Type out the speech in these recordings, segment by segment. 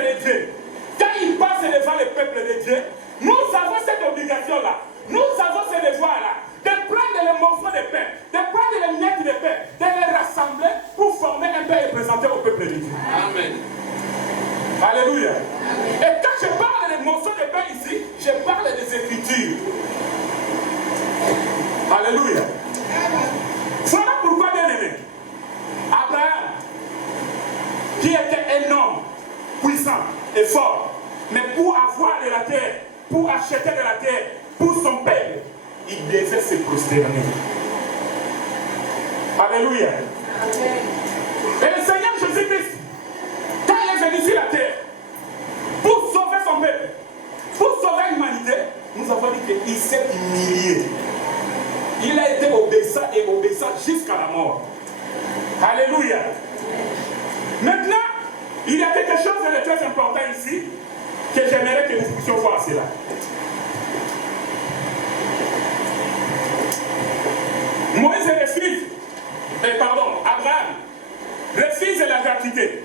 de Dieu, quand il passe devant le peuple de Dieu, nous avons cette obligation-là, nous avons ce devoir-là, de prendre les morceaux de pain, de prendre les miettes de pain, de les rassembler pour former un pain et présenter au peuple de Dieu. Amen. Alléluia. Amen. Et quand je parle des morceaux de pain ici, je parle des Écritures. Alléluia. Voilà pourquoi, bien aimé, Abraham, qui était un homme puissant et fort, mais pour avoir de la terre, pour acheter de la terre, pour son peuple, il devait se prosterner. Alléluia. Amen. Et le Seigneur Jésus-Christ, quand il est venu sur la terre, pour sauver son peuple, pour sauver l'humanité, nous avons dit qu'il s'est humilié. Il a été obéissant et obéissant jusqu'à la mort. Alléluia. Maintenant, il y a quelque chose de très important ici que j'aimerais que nous puissions voir cela. Moïse refuse, Abraham refuse la gratuité.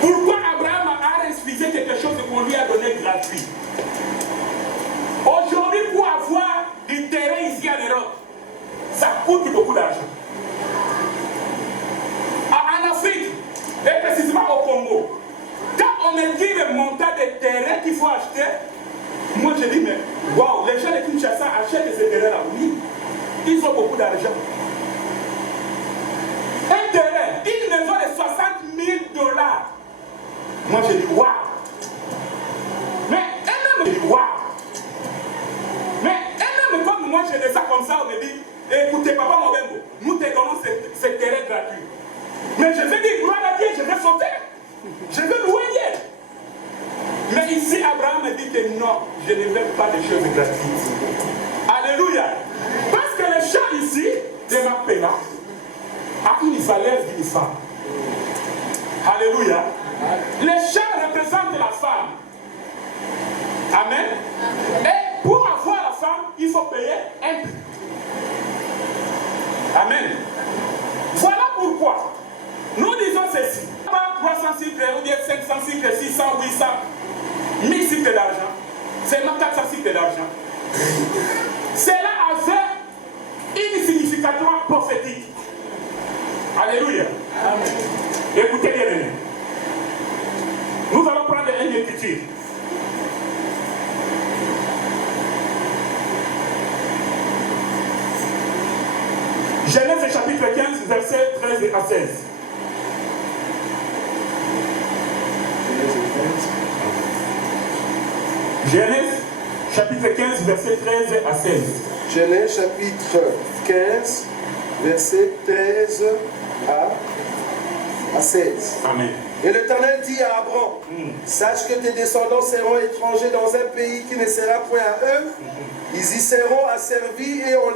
Pourquoi Abraham a refusé quelque chose qu'on lui a donné gratuit? Aujourd'hui, pour avoir du terrain ici en Europe, ça coûte beaucoup d'argent. En Afrique, et précisément au Congo, quand on me dit le montant des terrains qu'il faut acheter, moi je dis, mais waouh, les gens de Kinshasa achètent ces terrains-là, oui, ils ont beaucoup d'argent. Un terrain, une maison de 60 000 $. Moi je dis, waouh. Mais un homme me dit, waouh. Mais un homme comme moi, je dis ça comme ça, on me dit, écoutez, papa Mobembo, nous te donnons ce terrain gratuit. Mais je vais dire, gloire à Dieu, je vais sauter. Je vais louer Dieu. Mais ici, Abraham me dit que non, je ne veux pas de choses gratuites. Alléluia. Parce que le champ ici, de Macpéla, a une valeur d'une femme. Alléluia. Le champ représente la femme. Amen. Et pour avoir la femme, il faut payer un prix. Amen. Voilà pourquoi nous disons ceci. Pas 300 cycles, ou bien 500 cycles, 600, 800, 1000 cycles d'argent. Seulement 400 cycles d'argent. Cela avait une signification prophétique. Alléluia. Amen. Écoutez bien, aimés. Nous allons prendre une écriture. Genèse chapitre 15, versets 13 à 16. Genèse chapitre 15, versets 13 à 16. Genèse chapitre 15, versets 13 à 16. Amen. Et l'Éternel dit à Abraham, sache que tes descendants seront étrangers dans un pays qui ne sera point à eux. Ils y seront asservis et on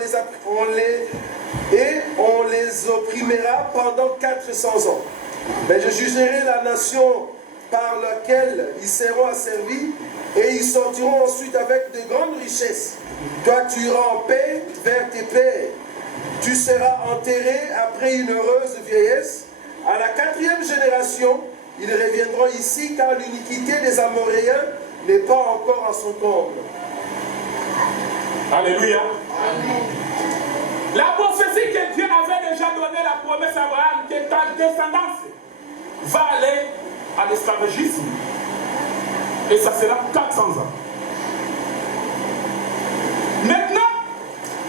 les opprimera pendant 400 ans. Mais je jugerai la nation par laquelle ils seront asservis et ils sortiront ensuite avec de grandes richesses. Toi, tu iras en paix vers tes pères. Tu seras enterré après une heureuse vieillesse. À la 4e génération, ils reviendront ici car l'iniquité des Amoréens n'est pas encore à son comble. Alléluia. Amen. La prophétie que Dieu avait déjà donné la promesse à Abraham, que ta descendance va aller à l'esclavagisme. Et ça sera 400 ans. Maintenant,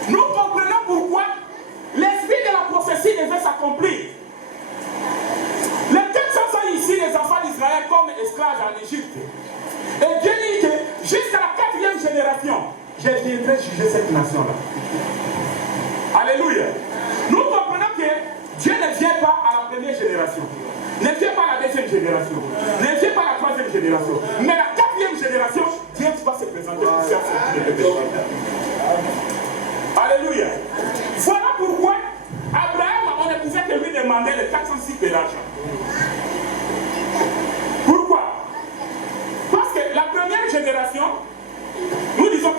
nous comprenons pourquoi l'esprit de la prophétie devait s'accomplir. Les 400 ans ici, les enfants d'Israël comme esclaves en Égypte. Et Dieu dit que jusqu'à la 4e génération, je viendrai juger cette nation-là. Alléluia. Nous comprenons que Dieu ne vient pas à la 1re génération, ne vient pas à la 2e génération, ne vient pas à la 3e génération, mais la 4e génération, Dieu va se présenter pour faire sortir les péchés. Alléluia. Voilà pourquoi Abraham, on ne pouvait que lui demander les 400 cycles d'argent. Pourquoi? Parce que la 1re génération,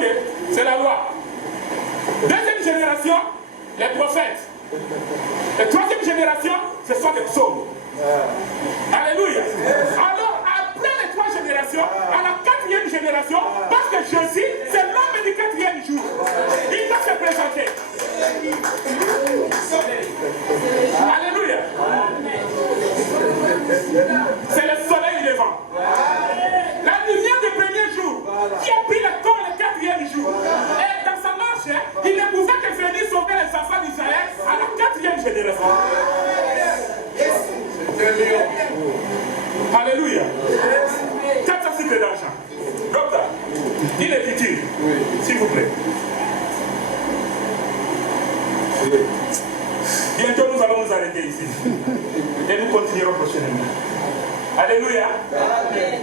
que c'est la loi. Deuxième génération, les prophètes. Et troisième génération, ce sont les psaumes. Alléluia. Alors, après les trois générations, à la quatrième génération, parce que Jésus, c'est l'homme du quatrième jour. Il va se présenter. Alléluia. C'est le soleil levant. La lumière du premier jour, qui a pris le corps le quatrième jour. Et dans sa marche, il ne pouvait que venir sauver les enfants d'Israël à la quatrième génération. Alléluia. 400 cycles d'argent. Docteur, il est utile, s'il vous plaît. Bientôt nous allons nous arrêter ici. Et nous continuerons prochainement. Alléluia.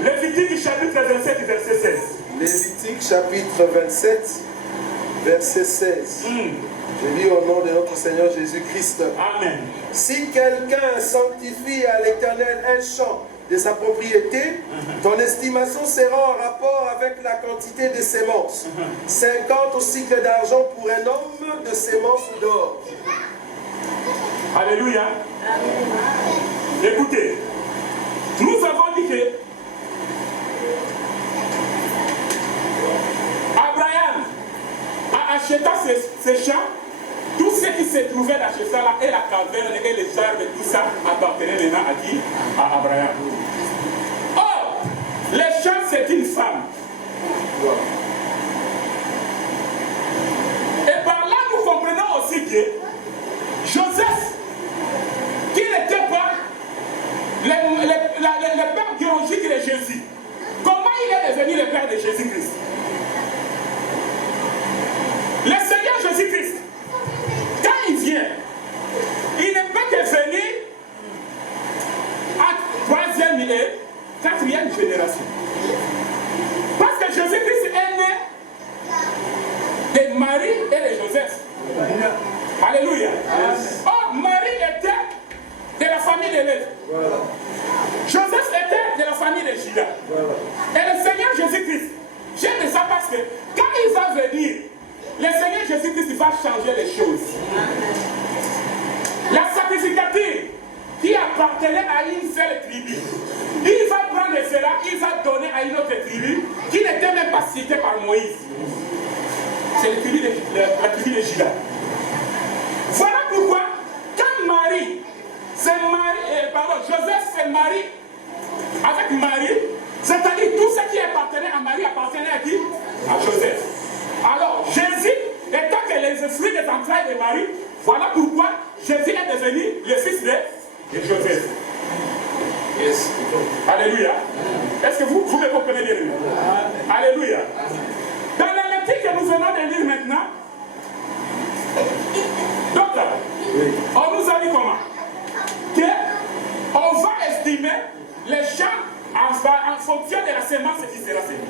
Lévitique chapitre 27, verset 16. Lévitique chapitre 27, verset 16. Je lis au nom de notre Seigneur Jésus-Christ. Amen. Si quelqu'un sanctifie à l'Éternel un champ de sa propriété, ton estimation sera en rapport avec la quantité de sémences. 50 cycles d'argent pour un homme de sémences d'or. Alléluia. Écoutez, nous avons dit que Abraham a acheté ces champs. Tout ce qui se trouvait dans ce champ-là, et la caverne, et les arbres, tout ça, appartenait maintenant à qui? À Abraham. Or, les champs, c'est une femme. Et par là, nous comprenons aussi que Joseph, qui n'était pas le père biologique de Jésus, comment il est devenu le père de Jésus-Christ? Le Seigneur Jésus-Christ, quand il vient, il ne peut que venir à troisième et quatrième génération. Parce que Jésus-Christ est né de Marie et de Joseph. Alléluia. Or, Marie était de la famille de Lévi. Joseph était de la famille de Judas. Et le Seigneur Jésus-Christ, j'aime ça parce que quand il va venir, le Seigneur Jésus-Christ va changer les choses. La sacrificature qui appartenait à une seule tribu, il va prendre cela, il va donner à une autre tribu qui n'était même pas citée par Moïse. C'est la tribu de Judas. Voilà pourquoi, quand Marie, Joseph se marie avec Marie, c'est-à-dire tout ce qui appartenait à Marie appartenait à qui? À Joseph. Alors, Jésus, étant que les fruits des entrailles de Marie, voilà pourquoi Jésus est devenu le fils de Joseph. Yes. Alléluia. Est-ce que vous me comprenez bien? Alléluia. Dans la lecture que nous venons de lire maintenant, docteur, on nous a dit comment? Qu'on va estimer les champs en fonction de la semence qui sera sémée.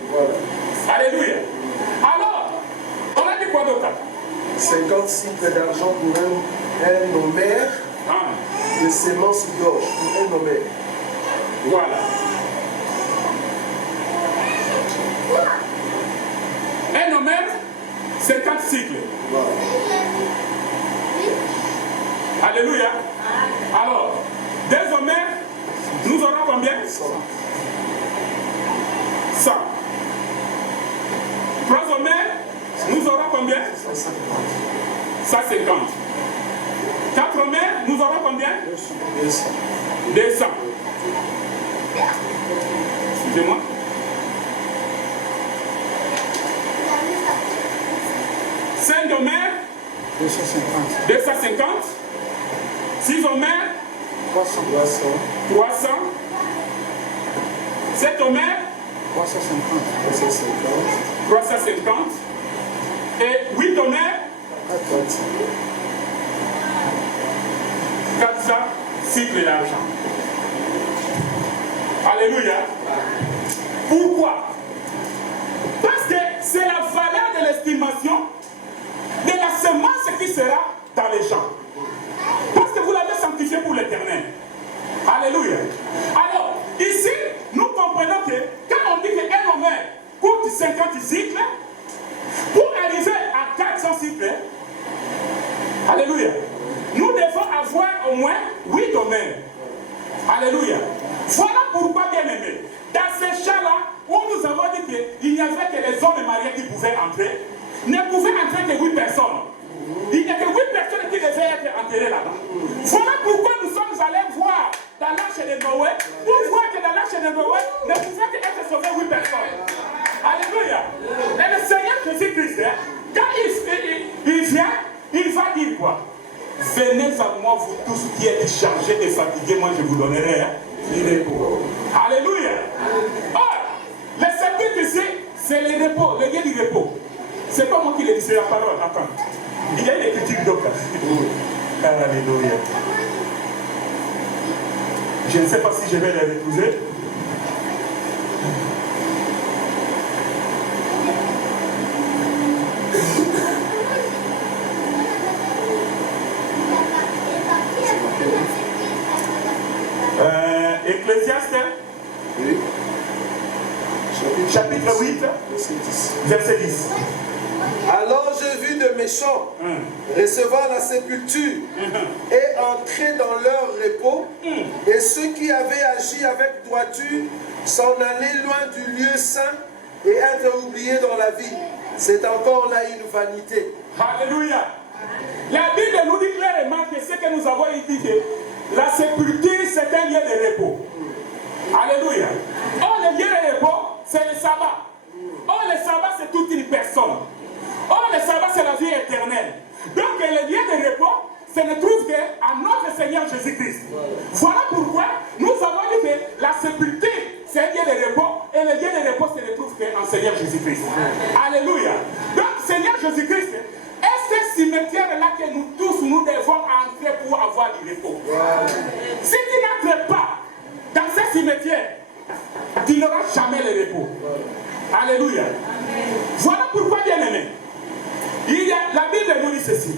Alléluia. Alors, on a dit quoi d'autre? 50 cycles d'argent pour un homère de sémences d'or. Pour un homère. Voilà. Un homère, 50 cycles. Voilà. Alléluia. Alors, deux homères, nous aurons combien? 100. 3 homères, nous aurons combien? 150. 4 homères, nous aurons combien? 200. Excusez-moi. 5 homères, 250. 6 homères, 300. 7 homères, 350. Et 8 homères, 400 cycles d'argent. Alléluia. Pourquoi? Parce que c'est la valeur de l'estimation de la semence qui sera dans les champs. Parce que vous l'avez sanctifié pour l'éternel. Alléluia. Alors, ici, nous comprenons que quand on dit qu'un homère coûte 50 cycles, Pour arriver à 400 cycles, alléluia, nous devons avoir au moins 8 domaines. Alléluia. Voilà pourquoi, bien aimé, dans ces champs-là, où nous avons dit qu'il n'y avait que les hommes mariés qui pouvaient entrer, ne pouvaient entrer que 8 personnes. Il n'y a que 8 personnes qui devaient être enterrées là-bas. Voilà pourquoi nous sommes allés voir dans l'arche de Noé, pour voir que dans l'arche de Noé ne pouvait être sauvé 8 personnes. Alléluia. Et le Seigneur Jésus-Christ, quand il vient, il va dire quoi? Venez à moi, vous tous qui êtes chargés et fatigués, moi je vous donnerai du repos. Alléluia. Or, le sepulcre ici, c'est le repos, le lieu du repos. C'est pas moi qui le dis, c'est la parole. Attends. Il y a une écriture donc. Alléluia. Je ne sais pas si je vais les retrouver. Ecclésiaste, oui. Chapitre 8, verset 10. Alors j'ai vu de méchants recevoir la sépulture et entrer dans leur repos, et ceux qui avaient agi avec droiture s'en aller loin du lieu saint et être oubliés dans la vie. C'est encore là une vanité. Alléluia. La Bible nous dit clairement que ce que nous avons dit, que la sépulture c'est un lieu de repos. Alléluia. Or le lieu de repos c'est le sabbat. Or le sabbat c'est toute une personne. Or le sabbat c'est la vie éternelle. Donc le lieu de repos ce ne trouve qu'à notre Seigneur Jésus-Christ. Voilà pourquoi nous avons dit que la sépulture c'est un lieu de repos et le lieu de repos se ne trouve qu'en Seigneur Jésus-Christ. Alléluia. Donc Seigneur Jésus-Christ est ce cimetière-là que nous tous nous devons entrer pour avoir du repos. Si tu n'entres pas dans ce cimetière, tu n'auras jamais le repos. Alléluia. Voilà pourquoi, bien aimé, la Bible nous dit ceci.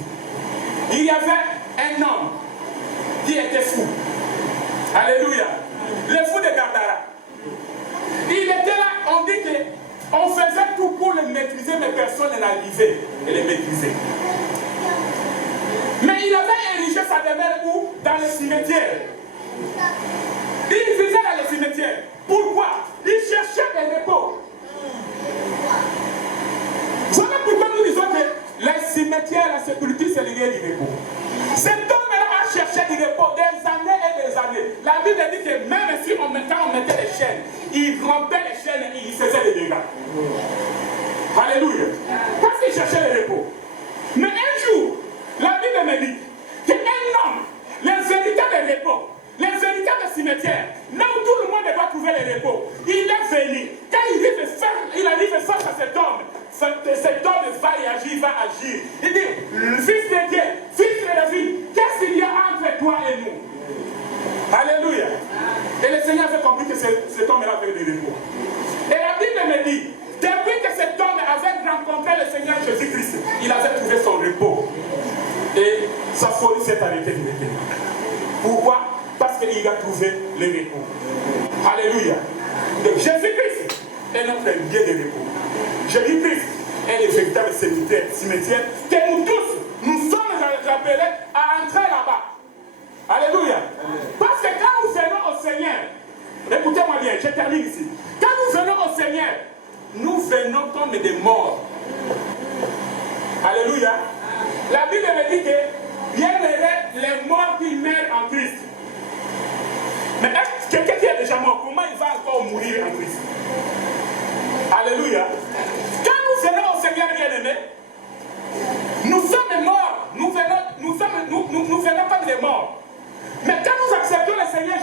Il y avait un homme qui était fou. Alléluia. Le fou de Gadara. Il était là, on dit qu'on faisait tout pour le maîtriser, mais personne n'arrivait à le maîtriser. Mais il avait érigé sa demeure où? Dans le cimetière. Il vivait dans le cimetière. Pourquoi? Il cherchait des repos. Voilà pourquoi nous disons que les cimetières, la sépulture, c'est le lieu du repos. Cet homme-là a cherché du repos des années et des années. La Bible dit que même si on mettait les chaînes, il rompait les chaînes et il faisait des dégâts. Alléluia. Parce qu'il cherchait le repos. Mais un jour, la Bible me dit qu'un homme, le véritable repos, le véritable cimetière, là où tout le monde doit trouver le repos, il est venu. Quand il arrive face à cet homme va réagir, va agir. Il dit, fils de Dieu, fils de la vie, qu'est-ce qu'il y a entre toi et nous? Alléluia. Et le Seigneur avait compris que cet homme-là avait du repos. Et la Bible me dit, depuis que cet homme avait rencontré le Seigneur Jésus-Christ, il avait trouvé son repos. Et sa folie s'est arrêtée du repos. Pourquoi? Parce qu'il a trouvé le repos. Alléluia. Donc Jésus-Christ est notre lieu de repos. Jésus-Christ est le véritable cimetière que nous tous, nous sommes appelés à entrer là-bas. Alléluia. Parce que quand nous venons au Seigneur, écoutez-moi bien, je termine ici. Quand nous venons au Seigneur, nous venons comme des morts. Alléluia. La Bible me dit que bienheureux les morts qui meurent en Christ. Mais est-ce que quelqu'un qui est déjà mort, comment il va encore mourir en Christ? Alléluia. Quand nous venons au Seigneur bien-aimé, nous sommes morts. Nous venons comme des morts. Mais quand nous acceptons le Seigneur